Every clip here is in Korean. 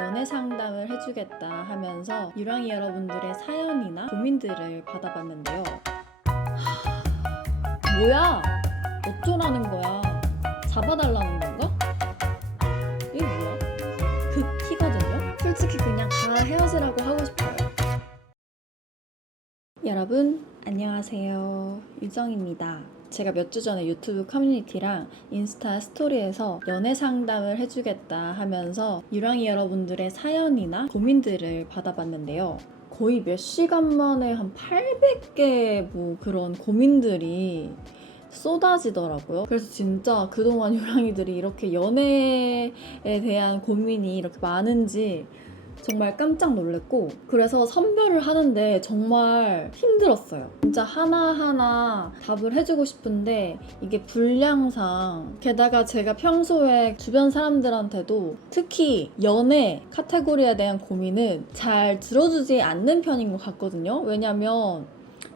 연애 상담을 해주겠다 하면서 유랑이 여러분들의 사연이나 고민들을 받아봤는데요. 뭐야? 어쩌라는 거야? 잡아달라는 건가? 이게 뭐야? 극티거든요? 솔직히 그냥 다 헤어지라고 하고 싶어요. 여러분 안녕하세요, 유정입니다. 제가 몇 주 전에 유튜브 커뮤니티랑 인스타 스토리에서 연애 상담을 해주겠다 하면서 유랑이 여러분들의 사연이나 고민들을 받아봤는데요. 거의 몇 시간 만에 한 800개 뭐 그런 고민들이 쏟아지더라고요. 그래서 진짜 그동안 유랑이들이 이렇게 연애에 대한 고민이 이렇게 많은지 정말 깜짝 놀랐고, 그래서 선별을 하는데 정말 힘들었어요. 진짜 하나하나 답을 해주고 싶은데 이게 분량상, 게다가 제가 평소에 주변 사람들한테도 특히 연애 카테고리에 대한 고민은 잘 들어주지 않는 편인 것 같거든요. 왜냐면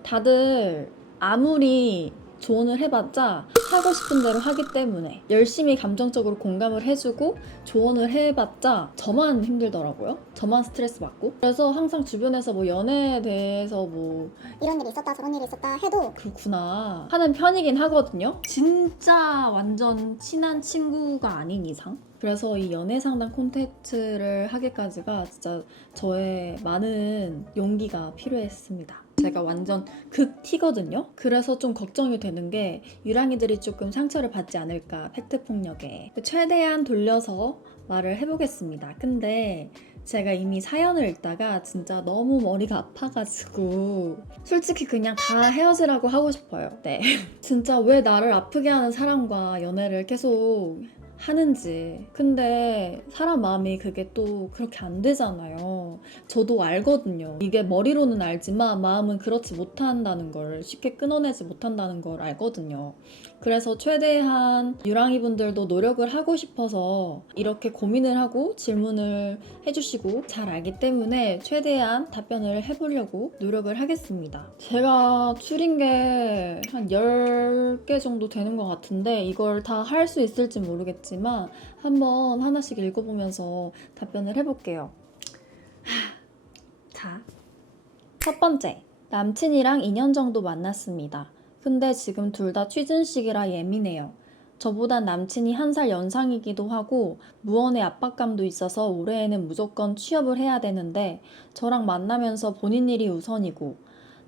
다들 아무리 조언을 해봤자 하고 싶은 대로 하기 때문에, 열심히 감정적으로 공감을 해주고 조언을 해봤자 저만 힘들더라고요. 저만 스트레스 받고. 그래서 항상 주변에서 뭐 연애에 대해서 뭐 이런 일이 있었다 저런 일이 있었다 해도 그렇구나 하는 편이긴 하거든요. 진짜 완전 친한 친구가 아닌 이상. 그래서 이 연애 상담 콘텐츠를 하기까지가 진짜 저의 많은 용기가 필요했습니다. 제가 완전 극티거든요. 그래서 좀 걱정이 되는 게 유랑이들이 조금 상처를 받지 않을까, 팩트폭력에. 최대한 돌려서 말을 해보겠습니다. 근데 제가 이미 사연을 읽다가 진짜 너무 머리가 아파가지고 솔직히 그냥 다 헤어지라고 하고 싶어요. 네. 진짜 왜 나를 아프게 하는 사람과 연애를 계속 하는지. 근데 사람 마음이 그게 또 그렇게 안 되잖아요. 저도 알거든요. 이게 머리로는 알지만 마음은 그렇지 못한다는 걸, 쉽게 끊어내지 못한다는 걸 알거든요. 그래서 최대한 유랑이 분들도 노력을 하고 싶어서 이렇게 고민을 하고 질문을 해주시고 잘 알기 때문에 최대한 답변을 해보려고 노력을 하겠습니다. 제가 추린 게 한 10개 정도 되는 것 같은데 이걸 다 할 수 있을지 모르겠지만 한번 하나씩 읽어보면서 답변을 해볼게요. 자, 첫 번째, 남친이랑 2년 정도 만났습니다. 근데 지금 둘 다 취준식이라 예민해요. 저보단 남친이 1살 연상이기도 하고 무언의 압박감도 있어서 올해에는 무조건 취업을 해야 되는데 저랑 만나면서 본인 일이 우선이고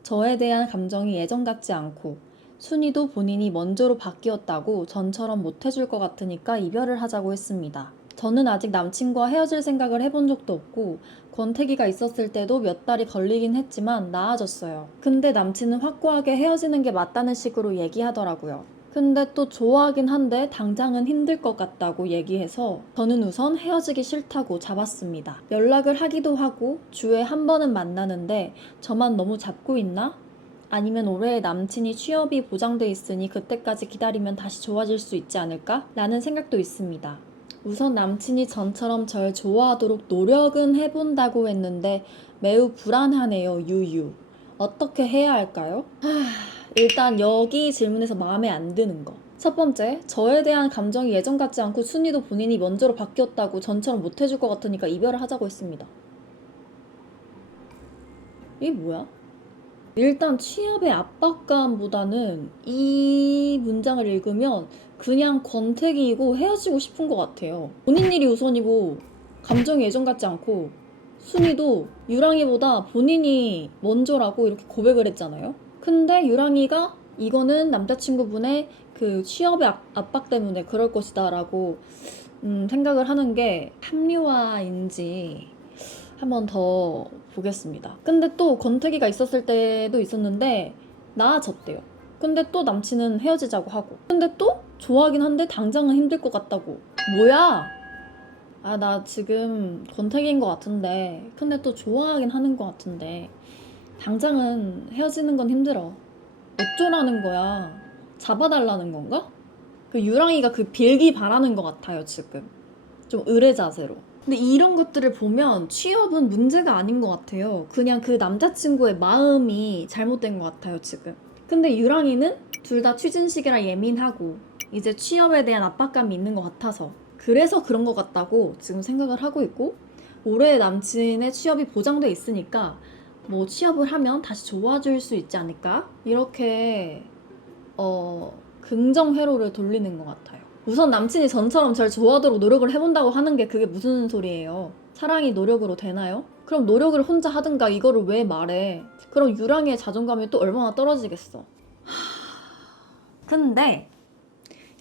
저에 대한 감정이 예전 같지 않고 순위도 본인이 먼저로 바뀌었다고 전처럼 못해줄 것 같으니까 이별을 하자고 했습니다. 저는 아직 남친과 헤어질 생각을 해본 적도 없고 권태기가 있었을 때도 몇 달이 걸리긴 했지만 나아졌어요. 근데 남친은 확고하게 헤어지는 게 맞다는 식으로 얘기하더라고요. 근데 또 좋아하긴 한데 당장은 힘들 것 같다고 얘기해서 저는 우선 헤어지기 싫다고 잡았습니다. 연락을 하기도 하고 주에 한 번은 만나는데 저만 너무 잡고 있나? 아니면 올해 남친이 취업이 보장돼 있으니 그때까지 기다리면 다시 좋아질 수 있지 않을까? 라는 생각도 있습니다. 우선 남친이 전처럼 절 좋아하도록 노력은 해본다고 했는데 매우 불안하네요. 유유. 어떻게 해야 할까요? 일단 여기 질문에서 마음에 안 드는 거. 첫 번째, 저에 대한 감정이 예전 같지 않고 순위도 본인이 먼저로 바뀌었다고 전처럼 못해줄 것 같으니까 이별을 하자고 했습니다. 이게 뭐야? 일단 취업의 압박감보다는 이 문장을 읽으면 그냥 권태기이고 헤어지고 싶은 것 같아요. 본인 일이 우선이고 감정이 예전 같지 않고 순위도 유랑이보다 본인이 먼저라고 이렇게 고백을 했잖아요. 근데 유랑이가 이거는 남자친구분의 그 취업의 압박 때문에 그럴 것이다 라고 생각을 하는 게 합리화인지 한번 더 보겠습니다. 근데 또 권태기가 있었을 때도 있었는데 나아졌대요. 근데 또 남친은 헤어지자고 하고, 근데 또 좋아하긴 한데 당장은 힘들 것 같다고. 뭐야? 아, 나 지금 권태기인 것 같은데 근데 또 좋아하긴 하는 것 같은데 당장은 헤어지는 건 힘들어. 어쩌라는 거야? 잡아달라는 건가? 그 유랑이가 그 빌기 바라는 것 같아요 지금. 좀 의뢰 자세로. 근데 이런 것들을 보면 취업은 문제가 아닌 것 같아요. 그냥 그 남자친구의 마음이 잘못된 것 같아요 지금. 근데 유랑이는 둘 다 취준식이라 예민하고 이제 취업에 대한 압박감이 있는 것 같아서 그래서 그런 것 같다고 지금 생각을 하고 있고, 올해 남친의 취업이 보장돼 있으니까 뭐 취업을 하면 다시 좋아질 수 있지 않을까? 이렇게 긍정 회로를 돌리는 것 같아요. 우선 남친이 전처럼 절 좋아하도록 노력을 해본다고 하는 게 그게 무슨 소리예요? 사랑이 노력으로 되나요? 그럼 노력을 혼자 하든가 이거를 왜 말해? 그럼 유랑의 자존감이 또 얼마나 떨어지겠어. 근데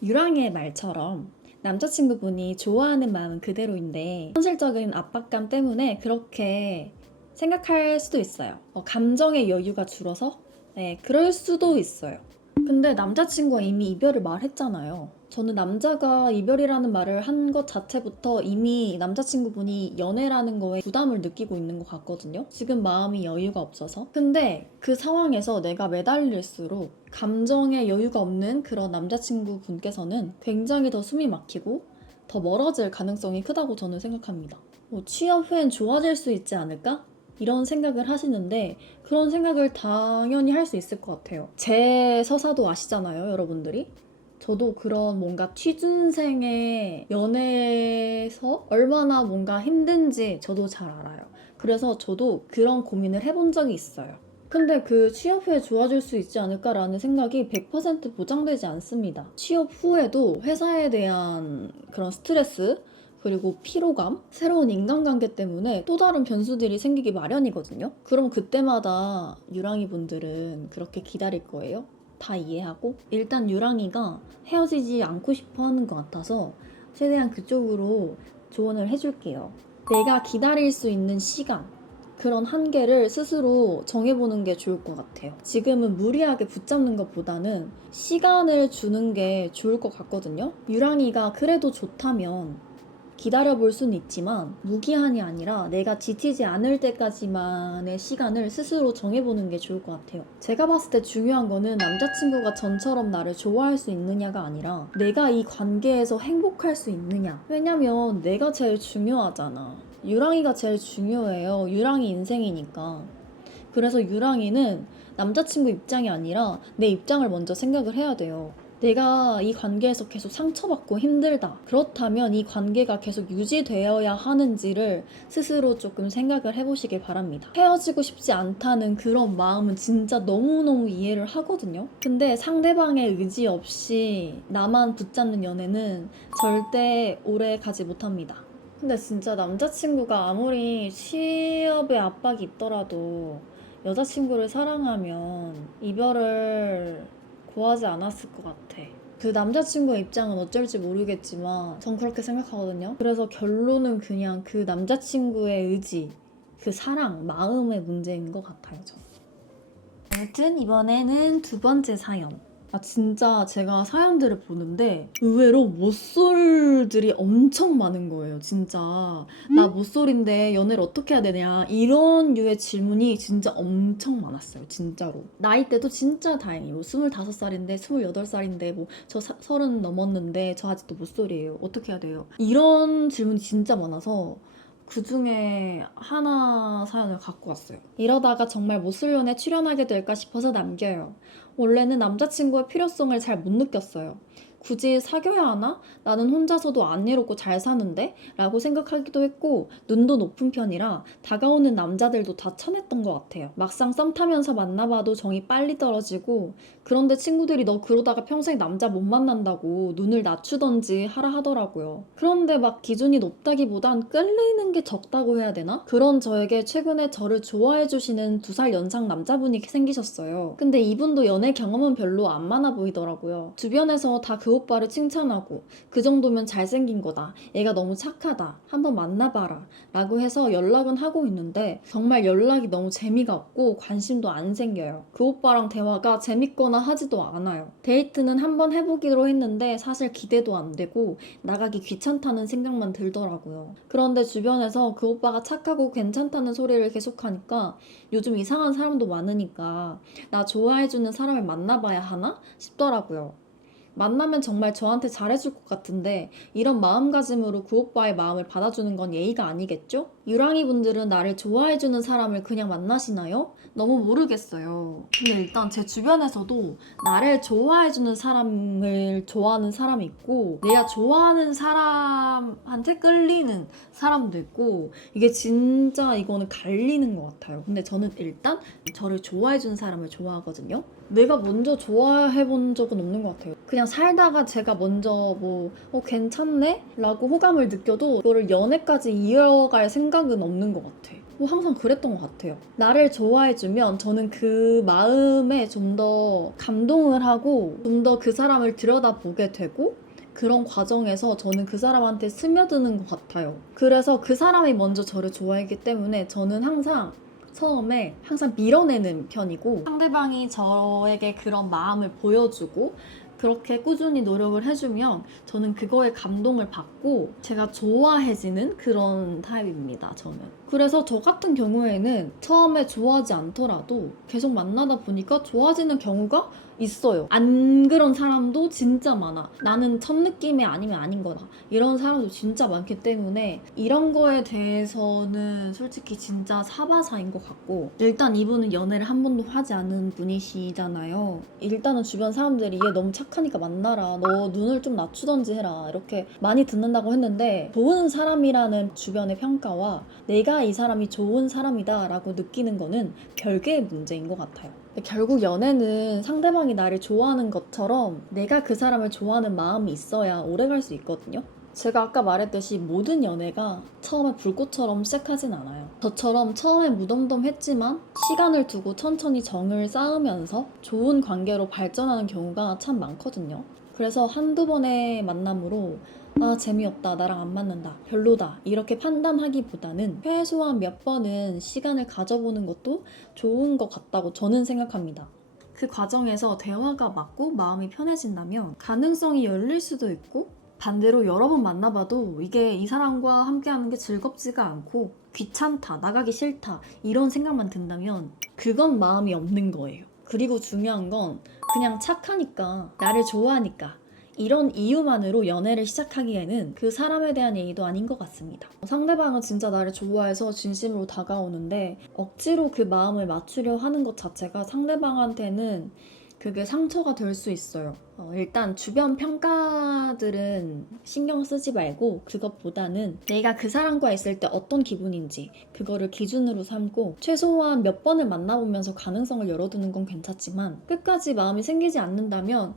유랑의 말처럼 남자친구분이 좋아하는 마음은 그대로인데 현실적인 압박감 때문에 그렇게 생각할 수도 있어요. 감정의 여유가 줄어서? 네, 그럴 수도 있어요. 근데 남자친구가 이미 이별을 말했잖아요. 저는 남자가 이별이라는 말을 한 것 자체부터 이미 남자친구분이 연애라는 거에 부담을 느끼고 있는 것 같거든요. 지금 마음이 여유가 없어서. 근데 그 상황에서 내가 매달릴수록 감정의 여유가 없는 그런 남자친구분께서는 굉장히 더 숨이 막히고 더 멀어질 가능성이 크다고 저는 생각합니다. 취업 후엔 좋아질 수 있지 않을까? 이런 생각을 하시는데 그런 생각을 당연히 할 수 있을 것 같아요. 제 서사도 아시잖아요, 여러분들이. 저도 그런 뭔가 취준생의 연애에서 얼마나 뭔가 힘든지 저도 잘 알아요. 그래서 저도 그런 고민을 해본 적이 있어요. 근데 그 취업 후에 좋아질 수 있지 않을까라는 생각이 100% 보장되지 않습니다. 취업 후에도 회사에 대한 그런 스트레스, 그리고 피로감, 새로운 인간관계 때문에 또 다른 변수들이 생기기 마련이거든요. 그럼 그때마다 유랑이 분들은 그렇게 기다릴 거예요? 다 이해하고 일단 유랑이가 헤어지지 않고 싶어 하는 것 같아서 최대한 그쪽으로 조언을 해줄게요. 내가 기다릴 수 있는 시간, 그런 한계를 스스로 정해보는 게 좋을 것 같아요. 지금은 무리하게 붙잡는 것보다는 시간을 주는 게 좋을 것 같거든요. 유랑이가 그래도 좋다면 기다려볼 수는 있지만 무기한이 아니라 내가 지치지 않을 때까지만의 시간을 스스로 정해보는 게 좋을 것 같아요. 제가 봤을 때 중요한 거는 남자친구가 전처럼 나를 좋아할 수 있느냐가 아니라 내가 이 관계에서 행복할 수 있느냐. 왜냐면 내가 제일 중요하잖아. 유랑이가 제일 중요해요. 유랑이 인생이니까. 그래서 유랑이는 남자친구 입장이 아니라 내 입장을 먼저 생각을 해야 돼요. 내가 이 관계에서 계속 상처받고 힘들다. 그렇다면 이 관계가 계속 유지되어야 하는지를 스스로 조금 생각을 해보시길 바랍니다. 헤어지고 싶지 않다는 그런 마음은 진짜 너무너무 이해를 하거든요. 근데 상대방의 의지 없이 나만 붙잡는 연애는 절대 오래 가지 못합니다. 근데 진짜 남자친구가 아무리 취업에 압박이 있더라도 여자친구를 사랑하면 이별을 고하지 않았을 것 같아. 그 남자친구의 입장은 어쩔지 모르겠지만 전 그렇게 생각하거든요. 그래서 결론은 그냥 그 남자친구의 의지, 그 사랑, 마음의 문제인 것 같아요. 저는. 아무튼 이번에는 두 번째 사연. 진짜 제가 사연들을 보는데 의외로 모쏠들이 엄청 많은 거예요. 진짜 나 모쏠인데 연애를 어떻게 해야 되냐 이런 류의 질문이 진짜 엄청 많았어요. 진짜로. 나이대도 진짜 다행히 25살인데 28살인데 저 30 넘었는데 저 아직도 모쏠이에요. 어떻게 해야 돼요? 이런 질문이 진짜 많아서 그 중에 하나 사연을 갖고 왔어요. 이러다가 정말 모쏠연애 출연하게 될까 싶어서 남겨요. 원래는 남자친구의 필요성을 잘 못 느꼈어요. 굳이 사귀어야 하나? 나는 혼자서도 안 이롭고 잘 사는데? 라고 생각하기도 했고 눈도 높은 편이라 다가오는 남자들도 다 쳐냈던 것 같아요. 막상 썸 타면서 만나봐도 정이 빨리 떨어지고 그런데 친구들이 너 그러다가 평생 남자 못 만난다고 눈을 낮추던지 하라 하더라고요. 그런데 막 기준이 높다기보단 끌리는 게 적다고 해야 되나? 그런 저에게 최근에 저를 좋아해 주시는 2살 연상 남자분이 생기셨어요. 근데 이분도 연애 경험은 별로 안 많아 보이더라고요. 주변에서 다 그 오빠를 칭찬하고 그 정도면 잘생긴 거다. 얘가 너무 착하다. 한번 만나봐라. 라고 해서 연락은 하고 있는데 정말 연락이 너무 재미가 없고 관심도 안 생겨요. 그 오빠랑 대화가 재밌거나 하지도 않아요. 데이트는 한번 해보기로 했는데 사실 기대도 안 되고 나가기 귀찮다는 생각만 들더라고요. 그런데 주변에서 그 오빠가 착하고 괜찮다는 소리를 계속하니까 요즘 이상한 사람도 많으니까 나 좋아해주는 사람을 만나봐야 하나 싶더라고요. 만나면 정말 저한테 잘해줄 것 같은데 이런 마음가짐으로 그 오빠의 마음을 받아주는 건 예의가 아니겠죠? 유랑이 분들은 나를 좋아해주는 사람을 그냥 만나시나요? 너무 모르겠어요. 근데 일단 제 주변에서도 나를 좋아해주는 사람을 좋아하는 사람이 있고 내가 좋아하는 사람한테 끌리는 사람도 있고 이게 진짜 이거는 갈리는 것 같아요. 근데 저는 일단 저를 좋아해주는 사람을 좋아하거든요. 내가 먼저 좋아해본 적은 없는 것 같아요. 그냥 살다가 제가 먼저 괜찮네? 라고 호감을 느껴도 그거를 연애까지 이어갈 생각은 없는 것 같아. 항상 그랬던 것 같아요. 나를 좋아해주면 저는 그 마음에 좀 더 감동을 하고 좀 더 그 사람을 들여다보게 되고 그런 과정에서 저는 그 사람한테 스며드는 것 같아요. 그래서 그 사람이 먼저 저를 좋아했기 때문에 저는 처음에 항상 밀어내는 편이고 상대방이 저에게 그런 마음을 보여주고 그렇게 꾸준히 노력을 해주면 저는 그거에 감동을 받고 제가 좋아해지는 그런 타입입니다, 저는. 그래서 저 같은 경우에는 처음에 좋아하지 않더라도 계속 만나다 보니까 좋아지는 경우가 있어요. 안 그런 사람도 진짜 많아. 나는 첫 느낌에 아니면 아닌 거다. 이런 사람도 진짜 많기 때문에 이런 거에 대해서는 솔직히 진짜 사바사인 것 같고 일단 이분은 연애를 한 번도 하지 않은 분이시잖아요. 일단은 주변 사람들이 얘 너무 착하니까 만나라. 너 눈을 좀 낮추던지 해라. 이렇게 많이 듣는다고 했는데 좋은 사람이라는 주변의 평가와 내가 이 사람이 좋은 사람이다 라고 느끼는 거는 별개의 문제인 것 같아요. 결국 연애는 상대방이 나를 좋아하는 것처럼 내가 그 사람을 좋아하는 마음이 있어야 오래 갈 수 있거든요. 제가 아까 말했듯이 모든 연애가 처음에 불꽃처럼 시작하진 않아요. 저처럼 처음에 무덤덤했지만 시간을 두고 천천히 정을 쌓으면서 좋은 관계로 발전하는 경우가 참 많거든요. 그래서 한두 번의 만남으로 재미없다, 나랑 안 맞는다, 별로다 이렇게 판단하기보다는 최소한 몇 번은 시간을 가져보는 것도 좋은 것 같다고 저는 생각합니다. 그 과정에서 대화가 맞고 마음이 편해진다면 가능성이 열릴 수도 있고 반대로 여러 번 만나봐도 이게 이 사람과 함께하는 게 즐겁지가 않고 귀찮다, 나가기 싫다 이런 생각만 든다면 그건 마음이 없는 거예요. 그리고 중요한 건 그냥 착하니까, 나를 좋아하니까 이런 이유만으로 연애를 시작하기에는 그 사람에 대한 예의도 아닌 것 같습니다. 상대방은 진짜 나를 좋아해서 진심으로 다가오는데 억지로 그 마음을 맞추려 하는 것 자체가 상대방한테는 그게 상처가 될 수 있어요. 일단 주변 평가들은 신경 쓰지 말고 그것보다는 내가 그 사람과 있을 때 어떤 기분인지 그거를 기준으로 삼고 최소한 몇 번을 만나보면서 가능성을 열어두는 건 괜찮지만 끝까지 마음이 생기지 않는다면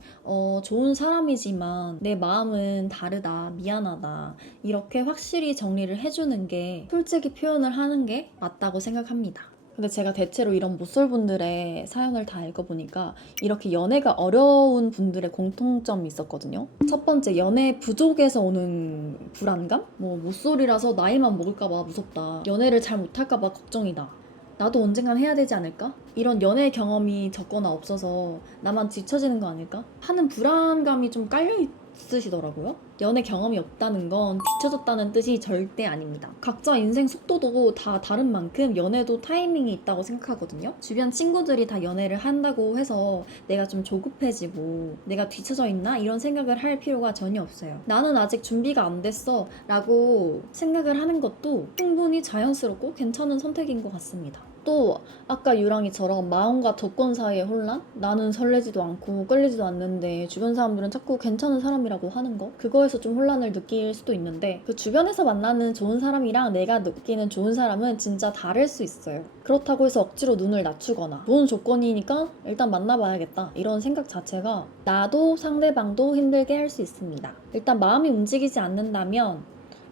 좋은 사람이지만 내 마음은 다르다, 미안하다 이렇게 확실히 정리를 해주는 게 솔직히 표현을 하는 게 맞다고 생각합니다. 근데 제가 대체로 이런 모쏠분들의 사연을 다 읽어보니까 이렇게 연애가 어려운 분들의 공통점이 있었거든요. 첫 번째, 연애 부족에서 오는 불안감? 모쏠이라서 나이만 먹을까봐 무섭다. 연애를 잘 못할까봐 걱정이다. 나도 언젠간 해야 되지 않을까? 이런 연애 경험이 적거나 없어서 나만 뒤처지는 거 아닐까? 하는 불안감이 좀 깔려 있으시더라고요. 연애 경험이 없다는 건 뒤처졌다는 뜻이 절대 아닙니다. 각자 인생 속도도 다 다른 만큼 연애도 타이밍이 있다고 생각하거든요. 주변 친구들이 다 연애를 한다고 해서 내가 좀 조급해지고 내가 뒤처져 있나? 이런 생각을 할 필요가 전혀 없어요. 나는 아직 준비가 안 됐어 라고 생각을 하는 것도 충분히 자연스럽고 괜찮은 선택인 것 같습니다. 또 아까 유랑이처럼 마음과 조건 사이의 혼란? 나는 설레지도 않고 끌리지도 않는데 주변 사람들은 자꾸 괜찮은 사람이라고 하는 거? 그거에서 좀 혼란을 느낄 수도 있는데 그 주변에서 만나는 좋은 사람이랑 내가 느끼는 좋은 사람은 진짜 다를 수 있어요. 그렇다고 해서 억지로 눈을 낮추거나 좋은 조건이니까 일단 만나봐야겠다 이런 생각 자체가 나도 상대방도 힘들게 할 수 있습니다. 일단 마음이 움직이지 않는다면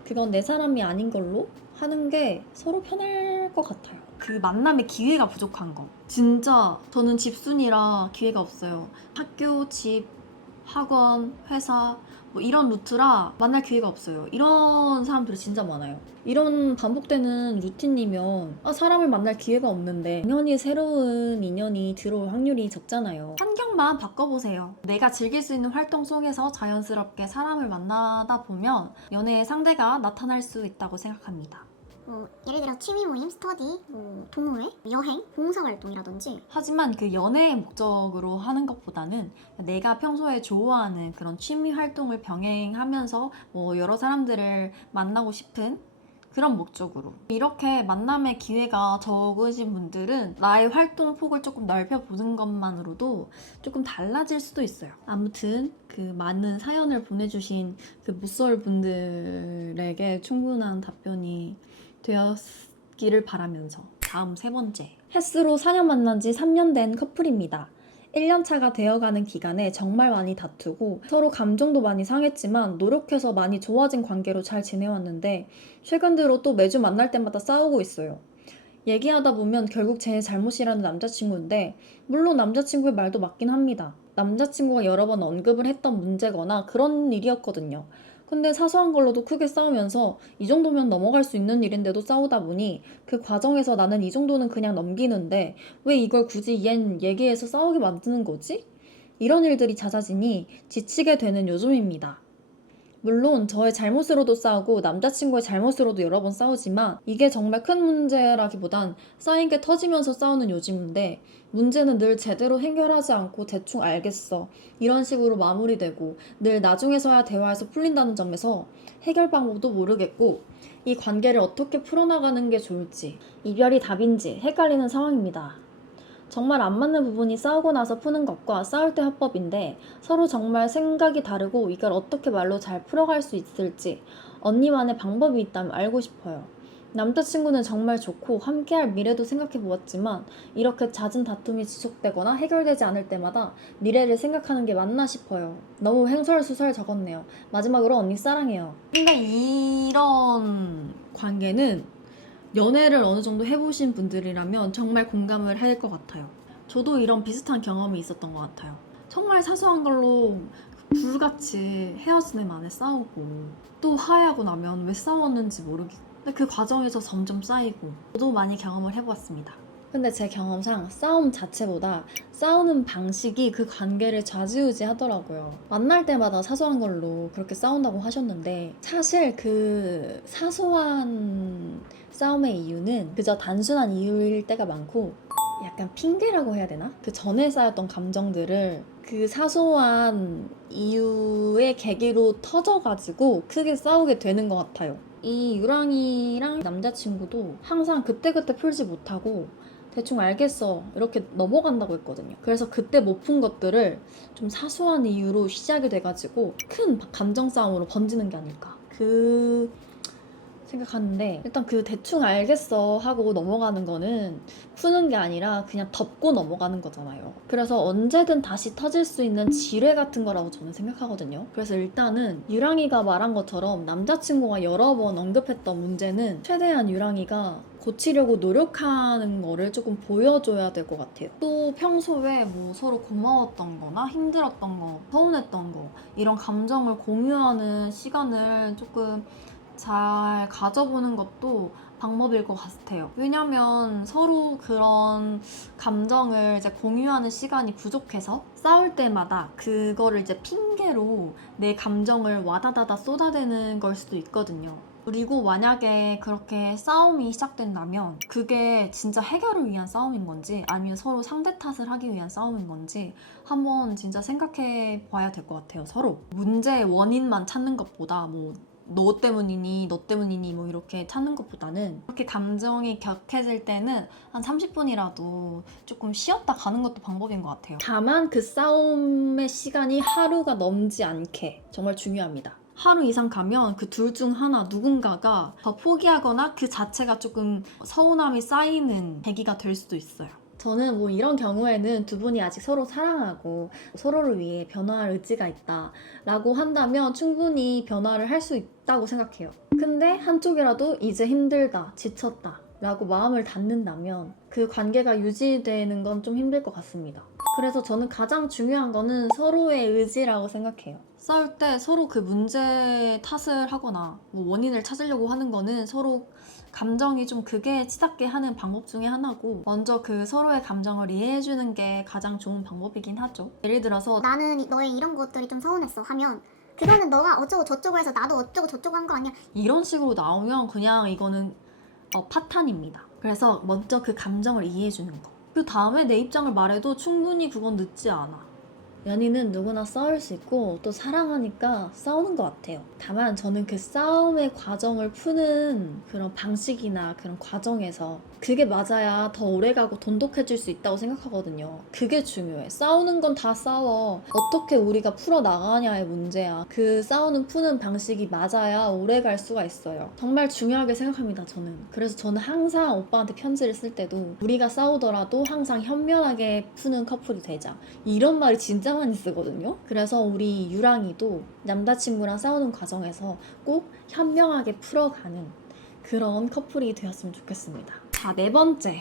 그건 내 사람이 아닌 걸로 하는 게 서로 편할 것 같아요. 그 만남의 기회가 부족한 거. 진짜 저는 집순이라 기회가 없어요. 학교, 집, 학원, 회사 이런 루트라 만날 기회가 없어요. 이런 사람들이 진짜 많아요. 이런 반복되는 루틴이면 사람을 만날 기회가 없는데 당연히 새로운 인연이 들어올 확률이 적잖아요. 환경만 바꿔보세요. 내가 즐길 수 있는 활동 속에서 자연스럽게 사람을 만나다 보면 연애의 상대가 나타날 수 있다고 생각합니다. 예를 들어 취미 모임, 스터디, 동호회, 여행, 봉사활동이라든지 하지만 그 연애의 목적으로 하는 것보다는 내가 평소에 좋아하는 그런 취미 활동을 병행하면서 뭐 여러 사람들을 만나고 싶은 그런 목적으로. 이렇게 만남의 기회가 적으신 분들은 나의 활동 폭을 조금 넓혀보는 것만으로도 조금 달라질 수도 있어요. 아무튼 그 많은 사연을 보내주신 그 무썰 분들에게 충분한 답변이 되었기를 바라면서 다음 세 번째. 햇스로 4년 만난 지 3년 된 커플입니다. 1년 차가 되어가는 기간에 정말 많이 다투고 서로 감정도 많이 상했지만 노력해서 많이 좋아진 관계로 잘 지내왔는데 최근 들어 또 매주 만날 때마다 싸우고 있어요. 얘기하다 보면 결국 제 잘못이라는 남자친구인데 물론 남자친구의 말도 맞긴 합니다. 남자친구가 여러 번 언급을 했던 문제거나 그런 일이었거든요. 근데 사소한 걸로도 크게 싸우면서 이 정도면 넘어갈 수 있는 일인데도 싸우다 보니 그 과정에서 나는 이 정도는 그냥 넘기는데 왜 이걸 굳이 얜 얘기해서 싸우게 만드는 거지? 이런 일들이 잦아지니 지치게 되는 요즘입니다. 물론 저의 잘못으로도 싸우고 남자친구의 잘못으로도 여러 번 싸우지만 이게 정말 큰 문제라기보단 쌓인 게 터지면서 싸우는 요즘인데 문제는 늘 제대로 해결하지 않고 대충 알겠어 이런 식으로 마무리되고 늘 나중에서야 대화에서 풀린다는 점에서 해결 방법도 모르겠고 이 관계를 어떻게 풀어나가는 게 좋을지 이별이 답인지 헷갈리는 상황입니다. 정말 안 맞는 부분이 싸우고 나서 푸는 것과 싸울 때 화법인데 서로 정말 생각이 다르고 이걸 어떻게 말로 잘 풀어갈 수 있을지 언니만의 방법이 있다면 알고 싶어요. 남자친구는 정말 좋고 함께할 미래도 생각해 보았지만 이렇게 잦은 다툼이 지속되거나 해결되지 않을 때마다 미래를 생각하는 게 맞나 싶어요. 너무 횡설수설 적었네요. 마지막으로 언니 사랑해요. 근데 이런 관계는 연애를 어느 정도 해보신 분들이라면 정말 공감을 할 것 같아요. 저도 이런 비슷한 경험이 있었던 것 같아요. 정말 사소한 걸로 불같이 헤어지는 만에 싸우고 또 화해하고 나면 왜 싸웠는지 모르겠고 근데 그 과정에서 점점 쌓이고 저도 많이 경험을 해보았습니다. 근데 제 경험상 싸움 자체보다 싸우는 방식이 그 관계를 좌지우지하더라고요. 만날 때마다 사소한 걸로 그렇게 싸운다고 하셨는데 사실 그 사소한 싸움의 이유는 그저 단순한 이유일 때가 많고 약간 핑계라고 해야 되나? 그 전에 쌓였던 감정들을 그 사소한 이유의 계기로 터져가지고 크게 싸우게 되는 것 같아요. 이 유랑이랑 남자친구도 항상 그때그때 풀지 못하고 대충 알겠어 이렇게 넘어간다고 했거든요. 그래서 그때 못 푼 것들을 좀 사소한 이유로 시작이 돼가지고 큰 감정 싸움으로 번지는 게 아닐까 그 생각하는데 일단 그 대충 알겠어 하고 넘어가는 거는 푸는 게 아니라 그냥 덮고 넘어가는 거잖아요. 그래서 언제든 다시 터질 수 있는 지뢰 같은 거라고 저는 생각하거든요. 그래서 일단은 유랑이가 말한 것처럼 남자친구가 여러 번 언급했던 문제는 최대한 유랑이가 고치려고 노력하는 거를 조금 보여줘야 될 것 같아요. 또 평소에 뭐 서로 고마웠던 거나 힘들었던 거, 서운했던 거 이런 감정을 공유하는 시간을 조금 잘 가져보는 것도 방법일 것 같아요. 왜냐면 서로 그런 감정을 이제 공유하는 시간이 부족해서 싸울 때마다 그거를 이제 핑계로 내 감정을 와다다다 쏟아내는 걸 수도 있거든요. 그리고 만약에 그렇게 싸움이 시작된다면 그게 진짜 해결을 위한 싸움인 건지 아니면 서로 상대 탓을 하기 위한 싸움인 건지 한번 진짜 생각해 봐야 될 것 같아요. 서로 문제의 원인만 찾는 것보다 뭐 너 때문이니 뭐 이렇게 찾는 것보다는 그렇게 감정이 격해질 때는 한 30분이라도 조금 쉬었다 가는 것도 방법인 것 같아요. 다만 그 싸움의 시간이 하루가 넘지 않게 정말 중요합니다. 하루 이상 가면 그 둘 중 하나 누군가가 더 포기하거나 그 자체가 조금 서운함이 쌓이는 계기가 될 수도 있어요. 저는 뭐 이런 경우에는 두 분이 아직 서로 사랑하고 서로를 위해 변화할 의지가 있다 라고 한다면 충분히 변화를 할 수 있다고 생각해요. 근데 한쪽이라도 이제 힘들다, 지쳤다 라고 마음을 닫는다면 그 관계가 유지되는 건 좀 힘들 것 같습니다. 그래서 저는 가장 중요한 거는 서로의 의지라고 생각해요. 싸울 때 서로 그 문제 탓을 하거나 뭐 원인을 찾으려고 하는 거는 서로 감정이 좀 극에 치닫게 하는 방법 중에 하나고 먼저 그 서로의 감정을 이해해주는 게 가장 좋은 방법이긴 하죠. 예를 들어서 나는 너의 이런 것들이 좀 서운했어 하면 그거는 너가 어쩌고 저쩌고 해서 나도 어쩌고 저쩌고 한 거 아니야. 이런 식으로 나오면 그냥 이거는 파탄입니다. 그래서 먼저 그 감정을 이해해주는 거. 그 다음에 내 입장을 말해도 충분히 그건 늦지 않아. 연인은 누구나 싸울 수 있고 또 사랑하니까 싸우는 것 같아요. 다만 저는 그 싸움의 과정을 푸는 그런 방식이나 그런 과정에서 그게 맞아야 더 오래가고 돈독해질 수 있다고 생각하거든요. 그게 중요해. 싸우는 건 다 싸워. 어떻게 우리가 풀어나가냐의 문제야. 그 싸우는 푸는 방식이 맞아야 오래갈 수가 있어요. 정말 중요하게 생각합니다, 저는. 그래서 저는 항상 오빠한테 편지를 쓸 때도 우리가 싸우더라도 항상 현명하게 푸는 커플이 되자. 이런 말이 진짜 많이 쓰거든요. 그래서 우리 유랑이도 남자친구랑 싸우는 과정에서 꼭 현명하게 풀어가는 그런 커플이 되었으면 좋겠습니다. 자, 네 번째.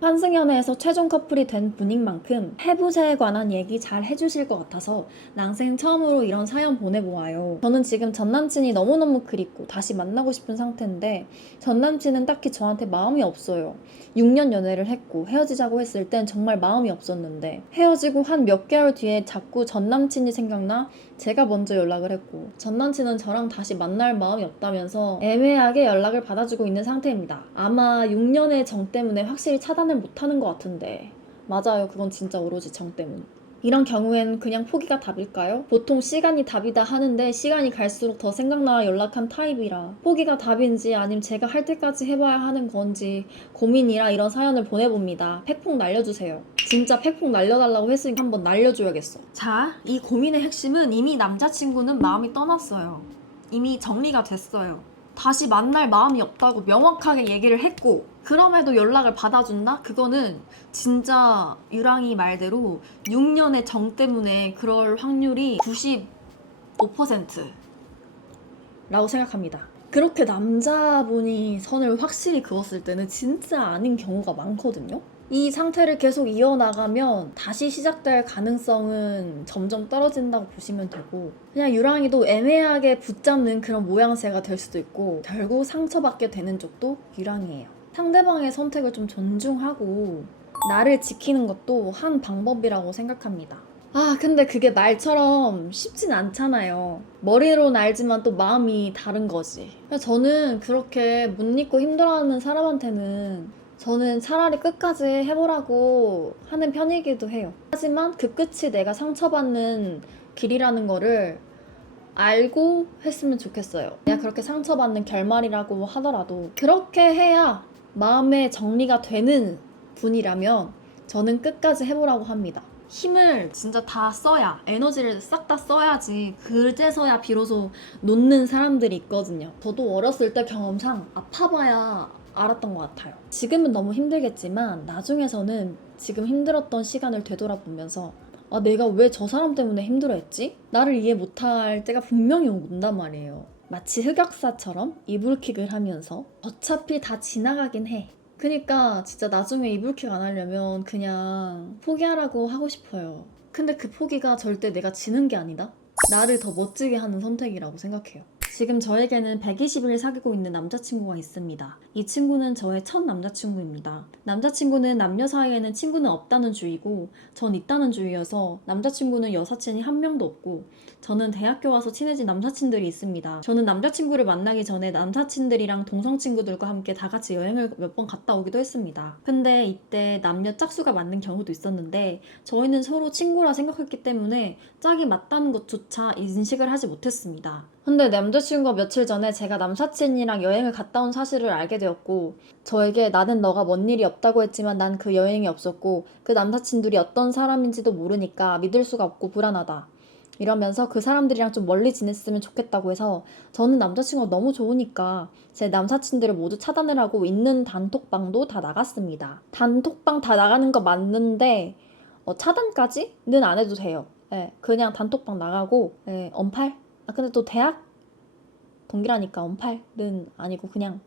환승연애에서 최종 커플이 된 분인 만큼 해부세에 관한 얘기 잘 해주실 것 같아서 낭생 처음으로 이런 사연 보내보아요. 저는 지금 전남친이 너무너무 그립고 다시 만나고 싶은 상태인데 전남친은 딱히 저한테 마음이 없어요. 6년 연애를 했고 헤어지자고 했을 땐 정말 마음이 없었는데 헤어지고 한 몇 개월 뒤에 자꾸 전남친이 생각나 제가 먼저 연락을 했고 전남친은 저랑 다시 만날 마음이 없다면서 애매하게 연락을 받아주고 있는 상태입니다. 아마 6년의 정 때문에 확실히 차단을 못하는 것 같은데 맞아요. 그건 진짜 오로지 정 때문. 이런 경우엔 그냥 포기가 답일까요? 보통 시간이 답이다 하는데 시간이 갈수록 더 생각나 연락한 타입이라 포기가 답인지 아니면 제가 할 때까지 해봐야 하는 건지 고민이라 이런 사연을 보내봅니다. 팩폭 날려주세요. 진짜 팩폭 날려달라고 했으니까 한번 날려줘야겠어. 자, 이 고민의 핵심은 이미 남자친구는 마음이 떠났어요. 이미 정리가 됐어요. 다시 만날 마음이 없다고 명확하게 얘기를 했고 그럼에도 연락을 받아준다? 그거는 진짜 유랑이 말대로 6년의 정 때문에 그럴 확률이 95%라고 생각합니다. 그렇게 남자분이 선을 확실히 그었을 때는 진짜 아닌 경우가 많거든요. 이 상태를 계속 이어나가면 다시 시작될 가능성은 점점 떨어진다고 보시면 되고 그냥 유랑이도 애매하게 붙잡는 그런 모양새가 될 수도 있고 결국 상처받게 되는 쪽도 유랑이에요. 상대방의 선택을 좀 존중하고 나를 지키는 것도 한 방법이라고 생각합니다. 근데 그게 말처럼 쉽진 않잖아요. 머리로는 알지만 또 마음이 다른 거지. 저는 그렇게 못 잊고 힘들어하는 사람한테는 저는 차라리 끝까지 해보라고 하는 편이기도 해요. 하지만 그 끝이 내가 상처받는 길이라는 거를 알고 했으면 좋겠어요. 그냥 그렇게 상처받는 결말이라고 하더라도 그렇게 해야 마음의 정리가 되는 분이라면 저는 끝까지 해보라고 합니다. 힘을 진짜 다 써야, 에너지를 싹 다 써야지 그제서야 비로소 놓는 사람들이 있거든요. 저도 어렸을 때 경험상 아파봐야 알았던 것 같아요. 지금은 너무 힘들겠지만 나중에서는 지금 힘들었던 시간을 되돌아보면서 내가 왜 저 사람 때문에 힘들어했지? 나를 이해 못할 때가 분명히 온단 말이에요. 마치 흑역사처럼 이불킥을 하면서 어차피 다 지나가긴 해. 그니까 진짜 나중에 이불킥 안 하려면 그냥 포기하라고 하고 싶어요. 근데 그 포기가 절대 내가 지는 게 아니다? 나를 더 멋지게 하는 선택이라고 생각해요. 지금 저에게는 120일 사귀고 있는 남자친구가 있습니다. 이 친구는 저의 첫 남자친구입니다. 남자친구는 남녀 사이에는 친구는 없다는 주의고 전 있다는 주의여서 남자친구는 여사친이 한 명도 없고 저는 대학교 와서 친해진 남사친들이 있습니다. 저는 남자친구를 만나기 전에 남사친들이랑 동성친구들과 함께 다 같이 여행을 몇 번 갔다 오기도 했습니다. 근데 이때 남녀 짝수가 맞는 경우도 있었는데 저희는 서로 친구라 생각했기 때문에 짝이 맞다는 것조차 인식을 하지 못했습니다. 근데 남자친구가 며칠 전에 제가 남사친이랑 여행을 갔다 온 사실을 알게 되었고 저에게 나는 너가 뭔 일이 없다고 했지만 난 그 여행이 없었고 그 남사친들이 어떤 사람인지도 모르니까 믿을 수가 없고 불안하다. 이러면서 그 사람들이랑 좀 멀리 지냈으면 좋겠다고 해서 저는 남자친구가 너무 좋으니까 제 남사친들을 모두 차단을 하고 있는 단톡방도 다 나갔습니다. 단톡방 다 나가는 거 맞는데 차단까지는 안 해도 돼요. 그냥 단톡방 나가고 언팔? 근데 또 대학 동기라니까 언팔은 아니고 그냥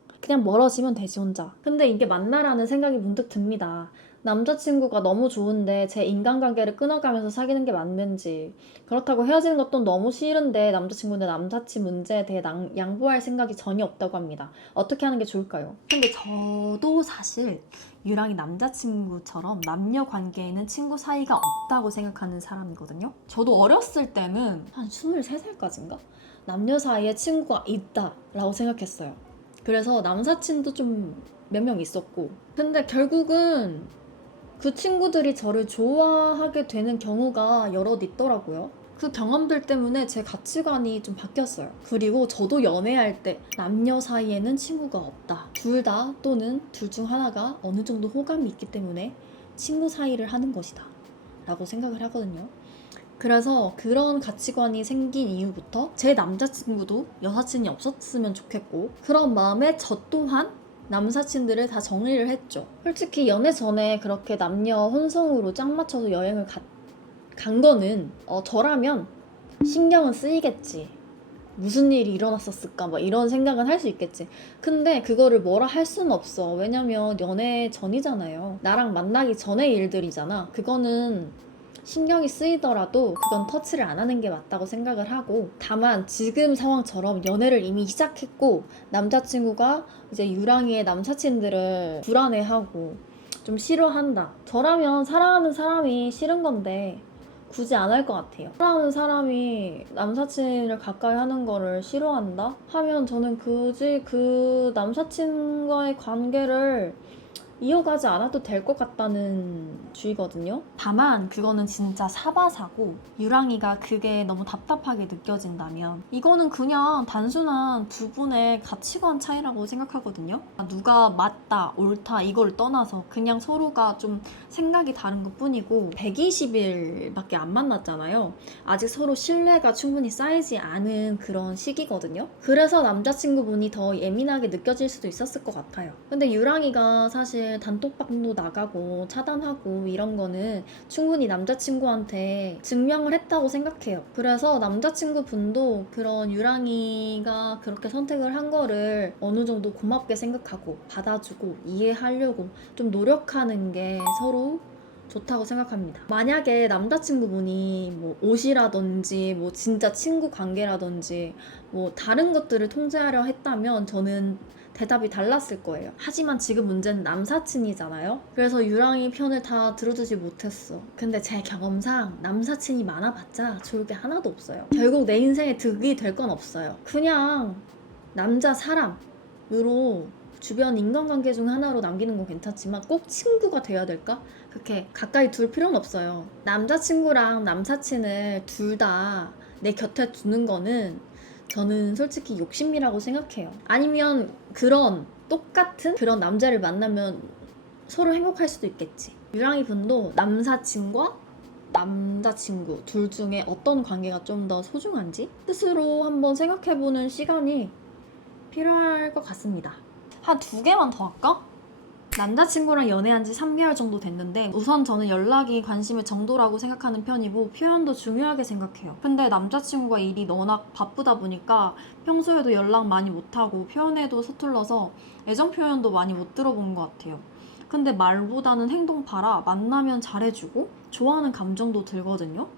멀어지면 되지 혼자. 근데 이게 맞나라는 생각이 문득 듭니다. 남자친구가 너무 좋은데 제 인간관계를 끊어가면서 사귀는 게 맞는지 그렇다고 헤어지는 것도 너무 싫은데 남자친구는 남사친 문제에 대해 양보할 생각이 전혀 없다고 합니다. 어떻게 하는 게 좋을까요? 근데 저도 사실 유랑이 남자친구처럼 남녀 관계에는 친구 사이가 없다고 생각하는 사람이거든요. 저도 어렸을 때는 한 23살까지인가? 남녀 사이에 친구가 있다라고 생각했어요. 그래서 남사친도 좀 몇 명 있었고, 근데 결국은 그 친구들이 저를 좋아하게 되는 경우가 여럿 있더라고요. 그 경험들 때문에 제 가치관이 좀 바뀌었어요. 그리고 저도 연애할 때 남녀 사이에는 친구가 없다. 둘 다 또는 둘 중 하나가 어느 정도 호감이 있기 때문에 친구 사이를 하는 것이다. 라고 생각을 하거든요. 그래서 그런 가치관이 생긴 이후부터 제 남자친구도 여사친이 없었으면 좋겠고, 그런 마음에 저 또한 남사친들을 다 정리를 했죠. 솔직히 연애 전에 그렇게 남녀 혼성으로 짝 맞춰서 여행을 간 거는 저라면 신경은 쓰이겠지. 무슨 일이 일어났었을까 막 이런 생각은 할 수 있겠지. 근데 그거를 뭐라 할 수는 없어. 왜냐면 연애 전이잖아요. 나랑 만나기 전의 일들이잖아. 그거는 신경이 쓰이더라도 그건 터치를 안 하는 게 맞다고 생각을 하고, 다만 지금 상황처럼 연애를 이미 시작했고 남자친구가 이제 유랑이의 남사친들을 불안해하고 좀 싫어한다. 저라면 사랑하는 사람이 싫은 건데 굳이 안 할 것 같아요. 사랑하는 사람이 남사친을 가까이 하는 거를 싫어한다? 하면 저는 굳이 그 남사친과의 관계를 이어가지 않아도 될 것 같다는 주의거든요. 다만 그거는 진짜 사바사고, 유랑이가 그게 너무 답답하게 느껴진다면 이거는 그냥 단순한 두 분의 가치관 차이라고 생각하거든요. 누가 맞다, 옳다 이걸 떠나서 그냥 서로가 좀 생각이 다른 것 뿐이고, 120일밖에 안 만났잖아요. 아직 서로 신뢰가 충분히 쌓이지 않은 그런 시기거든요. 그래서 남자친구분이 더 예민하게 느껴질 수도 있었을 것 같아요. 근데 유랑이가 사실 단톡방도 나가고 차단하고 이런 거는 충분히 남자친구한테 증명을 했다고 생각해요. 그래서 남자친구분도 그런 유랑이가 그렇게 선택을 한 거를 어느 정도 고맙게 생각하고 받아주고 이해하려고 좀 노력하는 게 서로 좋다고 생각합니다. 만약에 남자친구분이 뭐 옷이라든지 뭐 진짜 친구 관계라든지 뭐 다른 것들을 통제하려 했다면 저는 대답이 달랐을 거예요. 하지만 지금 문제는 남사친이잖아요. 그래서 유랑이 편을 다 들어주지 못했어. 근데 제 경험상 남사친이 많아봤자 좋을 게 하나도 없어요. 결국 내 인생에 득이 될 건 없어요. 그냥 남자 사람으로 주변 인간관계 중 하나로 남기는 건 괜찮지만 꼭 친구가 돼야 될까? 그렇게 가까이 둘 필요는 없어요. 남자친구랑 남사친을 둘 다 내 곁에 두는 거는 저는 솔직히 욕심이라고 생각해요. 아니면 그런 똑같은 그런 남자를 만나면 서로 행복할 수도 있겠지. 유랑이 분도 남사친과 남자친구 둘 중에 어떤 관계가 좀 더 소중한지 스스로 한번 생각해보는 시간이 필요할 것 같습니다. 한 2개만 더 할까? 남자친구랑 연애한 지 3개월 정도 됐는데 우선 저는 연락이 관심의 정도라고 생각하는 편이고 표현도 중요하게 생각해요. 근데 남자친구가 일이 워낙 바쁘다 보니까 평소에도 연락 많이 못하고 표현에도 서툴러서 애정 표현도 많이 못 들어본 것 같아요. 근데 말보다는 행동 봐라 만나면 잘해주고 좋아하는 감정도 들거든요.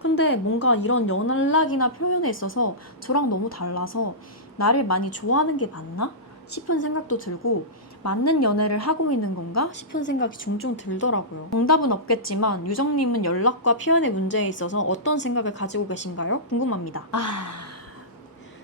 근데 뭔가 이런 연락이나 표현에 있어서 저랑 너무 달라서 나를 많이 좋아하는 게 맞나? 싶은 생각도 들고 맞는 연애를 하고 있는 건가 싶은 생각이 종종 들더라고요. 정답은 없겠지만 유정님은 연락과 표현의 문제에 있어서 어떤 생각을 가지고 계신가요? 궁금합니다.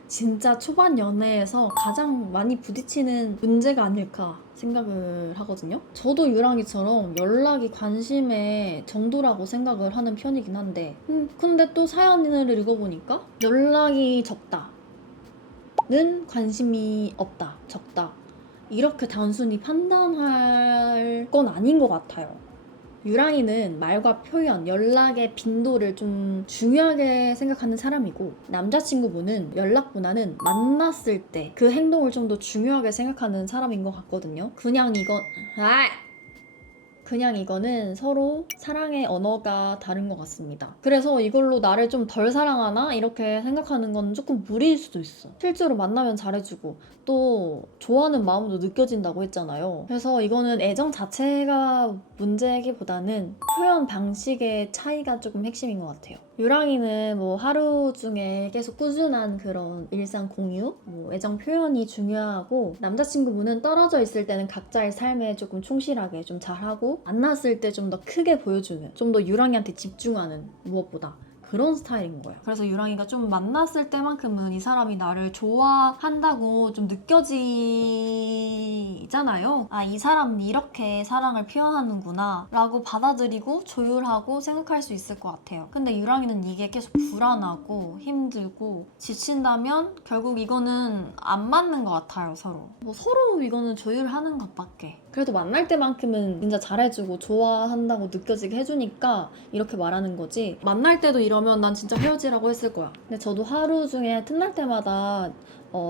진짜 초반 연애에서 가장 많이 부딪히는 문제가 아닐까 생각을 하거든요. 저도 유랑이처럼 연락이 관심의 정도라고 생각을 하는 편이긴 한데 근데 또 사연을 읽어보니까 연락이 적다 는 관심이 없다, 적다 이렇게 단순히 판단할 건 아닌 것 같아요. 유랑이는 말과 표현, 연락의 빈도를 좀 중요하게 생각하는 사람이고 남자친구분은 연락보다는 만났을 때 그 행동을 좀 더 중요하게 생각하는 사람인 것 같거든요. 그냥 이거는 서로 사랑의 언어가 다른 것 같습니다. 그래서 이걸로 나를 좀 덜 사랑하나? 이렇게 생각하는 건 조금 무리일 수도 있어. 실제로 만나면 잘해주고 또 좋아하는 마음도 느껴진다고 했잖아요. 그래서 이거는 애정 자체가 문제이기보다는 표현 방식의 차이가 조금 핵심인 것 같아요. 유랑이는 뭐 하루 중에 계속 꾸준한 그런 일상 공유, 뭐 애정 표현이 중요하고 남자친구분은 떨어져 있을 때는 각자의 삶에 조금 충실하게 좀 잘하고 만났을 때 좀 더 크게 보여주는, 좀 더 유랑이한테 집중하는 무엇보다 그런 스타일인 거예요. 그래서 유랑이가 좀 만났을 때만큼은 이 사람이 나를 좋아한다고 좀 느껴지잖아요. 아, 이 사람은 이렇게 사랑을 표현하는구나 라고 받아들이고 조율하고 생각할 수 있을 것 같아요. 근데 유랑이는 이게 계속 불안하고 힘들고 지친다면 결국 이거는 안 맞는 것 같아요, 서로. 뭐 서로 이거는 조율하는 것밖에. 그래도 만날 때만큼은 진짜 잘해주고 좋아한다고 느껴지게 해주니까 이렇게 말하는 거지. 만날 때도 이러면 난 진짜 헤어지라고 했을 거야. 근데 저도 하루 중에 틈날 때마다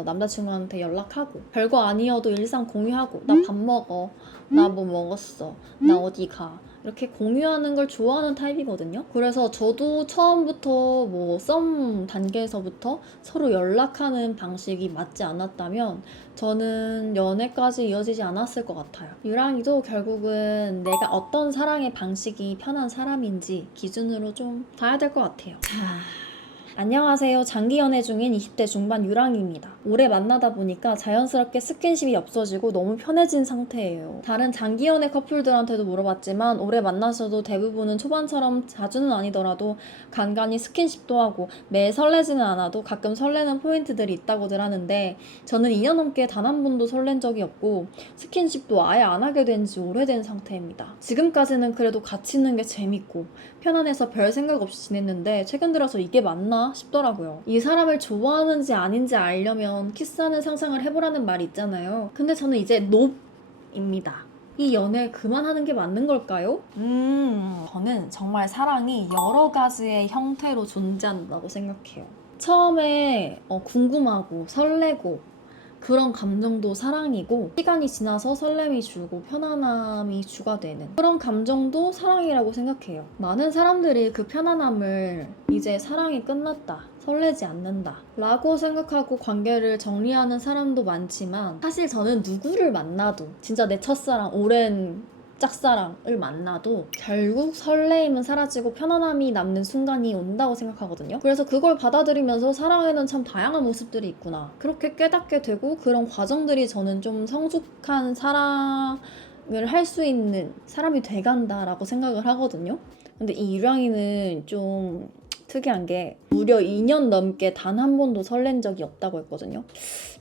남자친구한테 연락하고 별거 아니어도 일상 공유하고 나 밥 먹어, 나 뭐 먹었어, 나 어디 가 이렇게 공유하는 걸 좋아하는 타입이거든요. 그래서 저도 처음부터 뭐 썸 단계에서부터 서로 연락하는 방식이 맞지 않았다면 저는 연애까지 이어지지 않았을 것 같아요. 유랑이도 결국은 내가 어떤 사랑의 방식이 편한 사람인지 기준으로 좀 봐야 될 것 같아요. 안녕하세요. 장기 연애 중인 20대 중반 유랑입니다. 오래 만나다 보니까 자연스럽게 스킨십이 없어지고 너무 편해진 상태예요. 다른 장기 연애 커플들한테도 물어봤지만 오래 만나서도 대부분은 초반처럼 자주는 아니더라도 간간히 스킨십도 하고 매 설레지는 않아도 가끔 설레는 포인트들이 있다고들 하는데 저는 2년 넘게 단 한 번도 설렌 적이 없고 스킨십도 아예 안 하게 된 지 오래된 상태입니다. 지금까지는 그래도 같이 있는 게 재밌고 편안해서 별 생각 없이 지냈는데 최근 들어서 이게 맞나 싶더라고요. 이 사람을 좋아하는지 아닌지 알려면 키스하는 상상을 해보라는 말이 있잖아요. 근데 저는 이제 노입니다. 이 연애 그만하는 게 맞는 걸까요? 저는 정말 사랑이 여러 가지의 형태로 존재한다고 생각해요. 처음에 궁금하고 설레고 그런 감정도 사랑이고 시간이 지나서 설렘이 줄고 편안함이 주가 되는 그런 감정도 사랑이라고 생각해요. 많은 사람들이 그 편안함을 이제 사랑이 끝났다, 설레지 않는다 라고 생각하고 관계를 정리하는 사람도 많지만 사실 저는 누구를 만나도 진짜 내 첫사랑, 오랜 짝사랑을 만나도 결국 설레임은 사라지고 편안함이 남는 순간이 온다고 생각하거든요. 그래서 그걸 받아들이면서 사랑에는 참 다양한 모습들이 있구나 그렇게 깨닫게 되고 그런 과정들이 저는 좀 성숙한 사랑을 할 수 있는 사람이 돼간다라고 생각을 하거든요. 근데 이 유랑이는 좀 특이한 게 무려 2년 넘게 단 한 번도 설렌 적이 없다고 했거든요.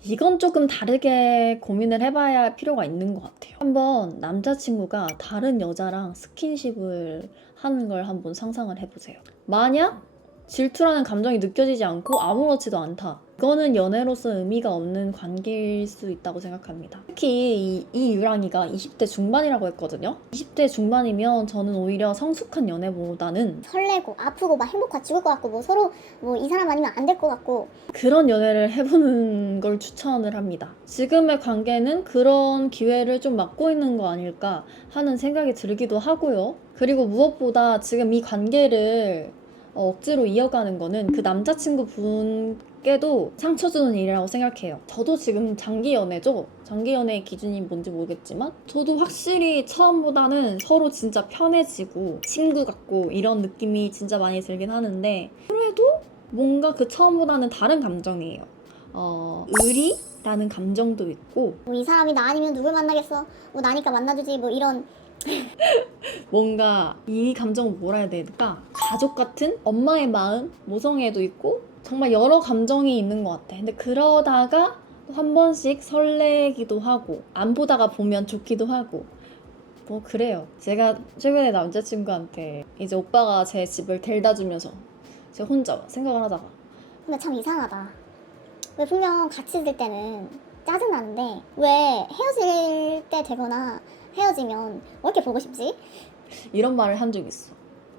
이건 조금 다르게 고민을 해봐야 할 필요가 있는 것 같아요. 한번 남자친구가 다른 여자랑 스킨십을 하는 걸 한번 상상을 해보세요. 만약 질투라는 감정이 느껴지지 않고 아무렇지도 않다. 이거는 연애로서 의미가 없는 관계일 수 있다고 생각합니다. 특히 이 유랑이가 20대 중반이라고 했거든요. 20대 중반이면 저는 오히려 성숙한 연애보다는 설레고 아프고 막 행복하고 죽을 것 같고 뭐 서로 뭐 이 사람 아니면 안 될 것 같고 그런 연애를 해보는 걸 추천을 합니다. 지금의 관계는 그런 기회를 좀 막고 있는 거 아닐까 하는 생각이 들기도 하고요. 그리고 무엇보다 지금 이 관계를 억지로 이어가는 거는 그 남자친구 분께도 상처 주는 일이라고 생각해요. 저도 지금 장기 연애죠. 장기 연애의 기준이 뭔지 모르겠지만 저도 확실히 처음보다는 서로 진짜 편해지고 친구 같고 이런 느낌이 진짜 많이 들긴 하는데 그래도 뭔가 그 처음보다는 다른 감정이에요. 의리라는 감정도 있고 뭐 이 사람이 나 아니면 누굴 만나겠어 뭐 나니까 만나주지 뭐 이런 뭔가 이 감정을 뭐라 해야 될까? 가족 같은 엄마의 마음, 모성애도 있고 정말 여러 감정이 있는 것 같아. 근데 그러다가 또 한 번씩 설레기도 하고 안 보다가 보면 좋기도 하고 뭐 그래요. 제가 최근에 남자친구한테 이제 오빠가 제 집을 데려다 주면서 제가 혼자 생각을 하다가 근데 참 이상하다. 왜 분명 같이 있을 때는 짜증나는데 왜 헤어질 때 되거나 헤어지면 왜 이렇게 보고 싶지? 이런 말을 한 적이 있어.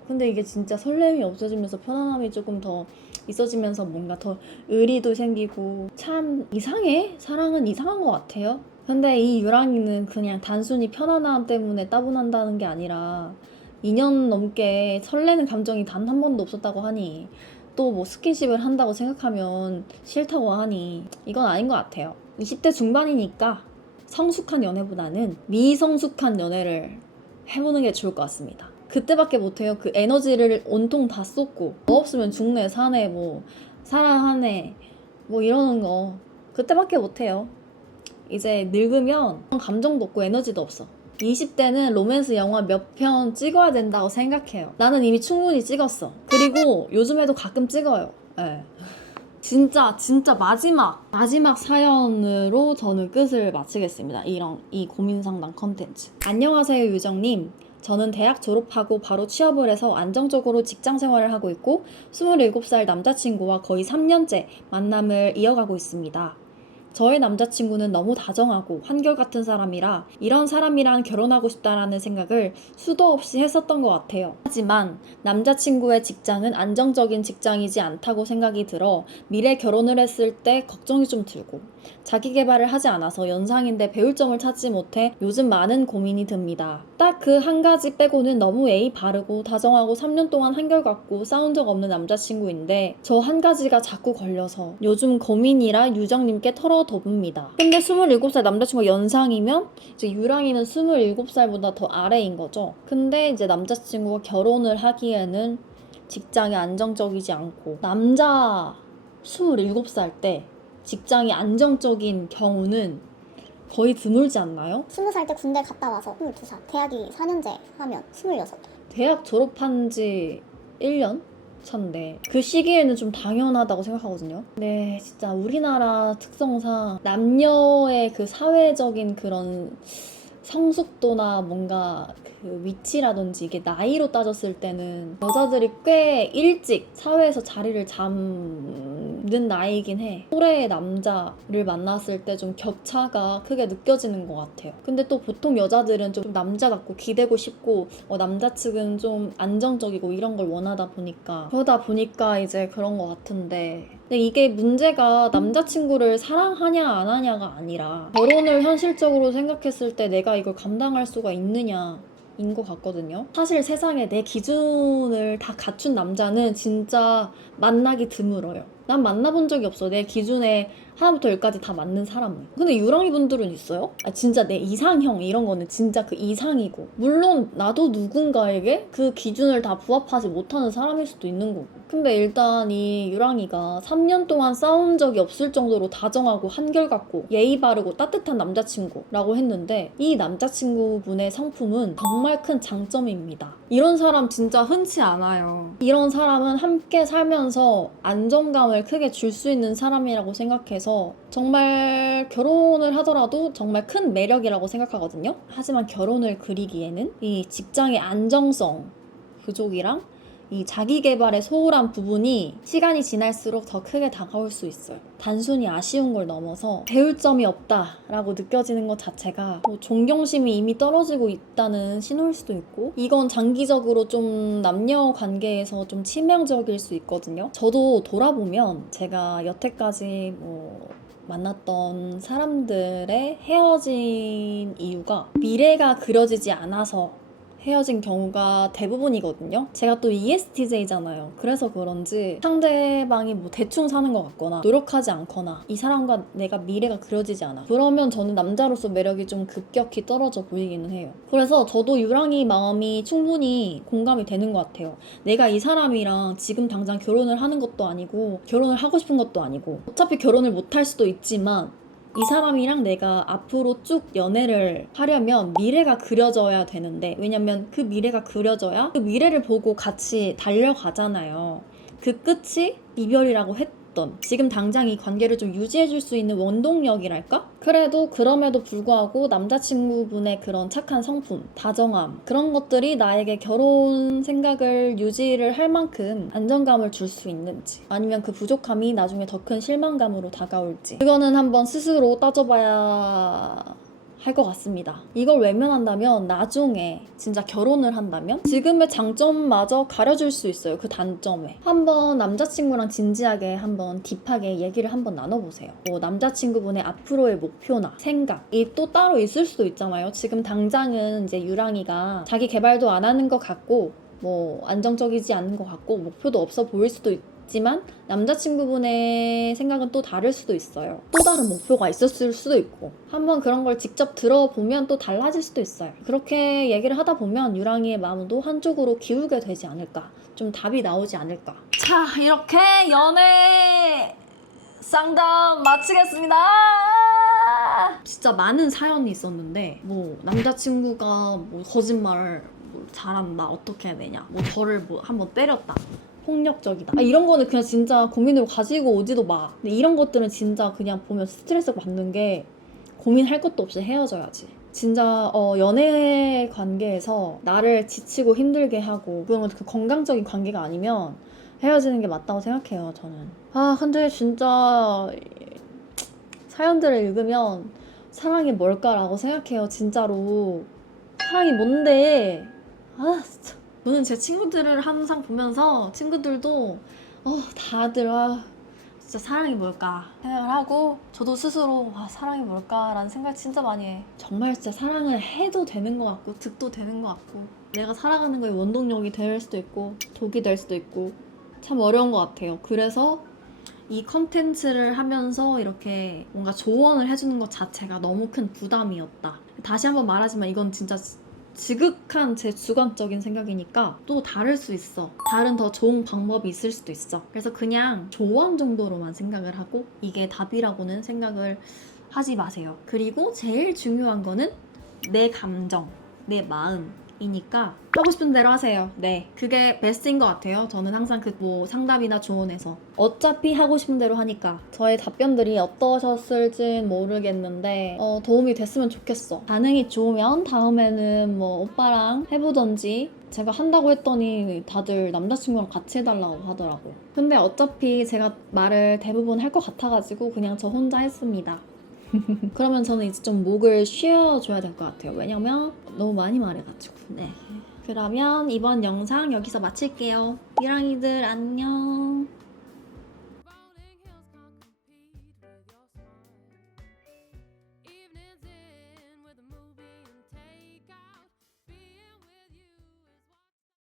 근데 이게 진짜 설렘이 없어지면서 편안함이 조금 더 있어지면서 뭔가 더 의리도 생기고 참 이상해. 사랑은 이상한 것 같아요. 근데 이 유랑이는 그냥 단순히 편안함 때문에 따분한다는 게 아니라 2년 넘게 설레는 감정이 단 한 번도 없었다고 하니 또 뭐 스킨십을 한다고 생각하면 싫다고 하니 이건 아닌 것 같아요. 20대 중반이니까 성숙한 연애보다는 미성숙한 연애를 해보는 게 좋을 것 같습니다. 그때밖에 못해요. 그 에너지를 온통 다 쏟고 뭐 없으면 죽네 사네 뭐 사랑하네 뭐 이러는 거 그때밖에 못해요. 이제 늙으면 감정도 없고 에너지도 없어. 20대는 로맨스 영화 몇 편 찍어야 된다고 생각해요. 나는 이미 충분히 찍었어. 그리고 요즘에도 가끔 찍어요. 네. 진짜 마지막 사연으로 저는 끝을 마치겠습니다. 이 고민 상담 컨텐츠. 안녕하세요, 유정님. 저는 대학 졸업하고 바로 취업을 해서 안정적으로 직장 생활을 하고 있고 27살 남자친구와 거의 3년째 만남을 이어가고 있습니다. 저의 남자친구는 너무 다정하고 한결같은 사람이라 이런 사람이랑 결혼하고 싶다라는 생각을 수도 없이 했었던 것 같아요. 하지만 남자친구의 직장은 안정적인 직장이지 않다고 생각이 들어 미래 결혼을 했을 때 걱정이 좀 들고 자기 개발을 하지 않아서 연상인데 배울 점을 찾지 못해 요즘 많은 고민이 듭니다. 딱 그 한 가지 빼고는 너무 예의 바르고 다정하고 3년 동안 한결같고 싸운 적 없는 남자친구인데 저 한 가지가 자꾸 걸려서 요즘 고민이라 유정님께 털어둬봅니다. 근데 27살 남자친구가 연상이면 이제 유랑이는 27살보다 더 아래인 거죠. 근데 이제 남자친구가 결혼을 하기에는 직장이 안정적이지 않고 남자 27살 때 직장이 안정적인 경우는 거의 드물지 않나요? 20살 때 군대 갔다 와서 22살, 대학이 4년제 하면 26. 대학 졸업한 지 1년 차인데 그 시기에는 좀 당연하다고 생각하거든요. 네, 진짜 우리나라 특성상 남녀의 그 사회적인 그런 성숙도나 뭔가 그 위치라든지 이게 나이로 따졌을 때는 여자들이 꽤 일찍 사회에서 자리를 잡는 나이이긴 해. 또래의 남자를 만났을 때 좀 격차가 크게 느껴지는 것 같아요. 근데 또 보통 여자들은 좀 남자답고 기대고 싶고 남자 측은 좀 안정적이고 이런 걸 원하다 보니까 그러다 보니까 이제 그런 것 같은데 근데 이게 문제가 남자친구를 사랑하냐 안 하냐가 아니라 결혼을 현실적으로 생각했을 때 내가 이걸 감당할 수가 있느냐 인 것 같거든요. 사실 세상에 내 기준을 다 갖춘 남자는 진짜 만나기 드물어요. 난 만나본 적이 없어. 내 기준에 하나부터 열까지 다 맞는 사람을. 근데 유랑이 분들은 있어요? 진짜 내 이상형 이런 거는 진짜 그 이상이고 물론 나도 누군가에게 그 기준을 다 부합하지 못하는 사람일 수도 있는 거고 근데 일단 이 유랑이가 3년 동안 싸운 적이 없을 정도로 다정하고 한결같고 예의 바르고 따뜻한 남자친구라고 했는데 이 남자친구분의 성품은 정말 큰 장점입니다. 이런 사람 진짜 흔치 않아요. 이런 사람은 함께 살면서 안정감을 크게 줄 수 있는 사람이라고 생각해서 정말 결혼을 하더라도 정말 큰 매력이라고 생각하거든요. 하지만 결혼을 그리기에는 이 직장의 안정성 부족이랑 이 자기 개발에 소홀한 부분이 시간이 지날수록 더 크게 다가올 수 있어요. 단순히 아쉬운 걸 넘어서 배울 점이 없다라고 느껴지는 것 자체가 존경심이 이미 떨어지고 있다는 신호일 수도 있고 이건 장기적으로 좀 남녀 관계에서 좀 치명적일 수 있거든요. 저도 돌아보면 제가 여태까지 만났던 사람들의 헤어진 이유가 미래가 그려지지 않아서 헤어진 경우가 대부분이거든요. 제가 또 ESTJ잖아요. 그래서 그런지 상대방이 대충 사는 것 같거나 노력하지 않거나 이 사람과 내가 미래가 그려지지 않아. 그러면 저는 남자로서 매력이 좀 급격히 떨어져 보이기는 해요. 그래서 저도 유랑이 마음이 충분히 공감이 되는 것 같아요. 내가 이 사람이랑 지금 당장 결혼을 하는 것도 아니고 결혼을 하고 싶은 것도 아니고 어차피 결혼을 못 할 수도 있지만 이 사람이랑 내가 앞으로 쭉 연애를 하려면 미래가 그려져야 되는데 왜냐면 그 미래가 그려져야 그 미래를 보고 같이 달려가잖아요. 그 끝이 이별이라고 했던 지금 당장 이 관계를 좀 유지해줄 수 있는 원동력이랄까? 그래도 그럼에도 불구하고 남자친구분의 그런 착한 성품, 다정함 그런 것들이 나에게 결혼 생각을 유지를 할 만큼 안정감을 줄 수 있는지 아니면 그 부족함이 나중에 더 큰 실망감으로 다가올지 그거는 한번 스스로 따져봐야 할 것 같습니다. 이걸 외면한다면 나중에 진짜 결혼을 한다면 지금의 장점마저 가려줄 수 있어요. 그 단점에. 한번 남자친구랑 진지하게 한번 딥하게 얘기를 한번 나눠보세요. 남자친구분의 앞으로의 목표나 생각이 또 따로 있을 수도 있잖아요. 지금 당장은 이제 유랑이가 자기 개발도 안 하는 것 같고 안정적이지 않은 것 같고 목표도 없어 보일 수도 있지만 남자친구분의 생각은 또 다를 수도 있어요. 또 다른 목표가 있었을 수도 있고 한번 그런 걸 직접 들어보면 또 달라질 수도 있어요. 그렇게 얘기를 하다 보면 유랑이의 마음도 한쪽으로 기울게 되지 않을까, 좀 답이 나오지 않을까. 자, 이렇게 연애 상담 마치겠습니다. 진짜 많은 사연이 있었는데 뭐 남자친구가 뭐 거짓말을 뭐 잘한다 어떻게 해야 되냐 뭐 저를 뭐 한번 때렸다 폭력적이다 이런 거는 그냥 진짜 고민으로 가지고 오지도 마. 근데 이런 것들은 진짜 그냥 보면 스트레스 받는 게 고민할 것도 없이 헤어져야지. 진짜 연애 관계에서 나를 지치고 힘들게 하고 그런 그 건강적인 관계가 아니면 헤어지는 게 맞다고 생각해요, 저는. 근데 진짜 사연들을 읽으면 사랑이 뭘까라고 생각해요, 진짜로. 사랑이 뭔데? 진짜. 저는 제 친구들을 항상 보면서 친구들도 다들 진짜 사랑이 뭘까 생각을 하고 저도 스스로 사랑이 뭘까라는 생각 진짜 많이 해. 정말 진짜 사랑을 해도 되는 것 같고 득도 되는 것 같고 내가 살아가는 거에 원동력이 될 수도 있고 독이 될 수도 있고 참 어려운 것 같아요. 그래서 이 컨텐츠를 하면서 이렇게 뭔가 조언을 해주는 것 자체가 너무 큰 부담이었다. 다시 한번 말하지만 이건 진짜 지극한 제 주관적인 생각이니까 또 다를 수 있어. 다른 더 좋은 방법이 있을 수도 있어. 그래서 그냥 조언 정도로만 생각을 하고 이게 답이라고는 생각을 하지 마세요. 그리고 제일 중요한 거는 내 감정, 내 마음이니까 하고 싶은 대로 하세요. 네, 그게 베스트인 것 같아요. 저는 항상 그 뭐 상담이나 조언에서 어차피 하고 싶은 대로 하니까. 저의 답변들이 어떠셨을진 모르겠는데 도움이 됐으면 좋겠어. 반응이 좋으면 다음에는 뭐 오빠랑 해보던지. 제가 한다고 했더니 다들 남자친구랑 같이 해달라고 하더라고요. 근데 어차피 제가 말을 대부분 할 것 같아가지고 그냥 저 혼자 했습니다. 그러면 저는 이제 좀 목을 쉬어줘야 될 것 같아요. 왜냐면 너무 많이 말해가지고. 네. 그러면 이번 영상 여기서 마칠게요. 미랑이들 안녕.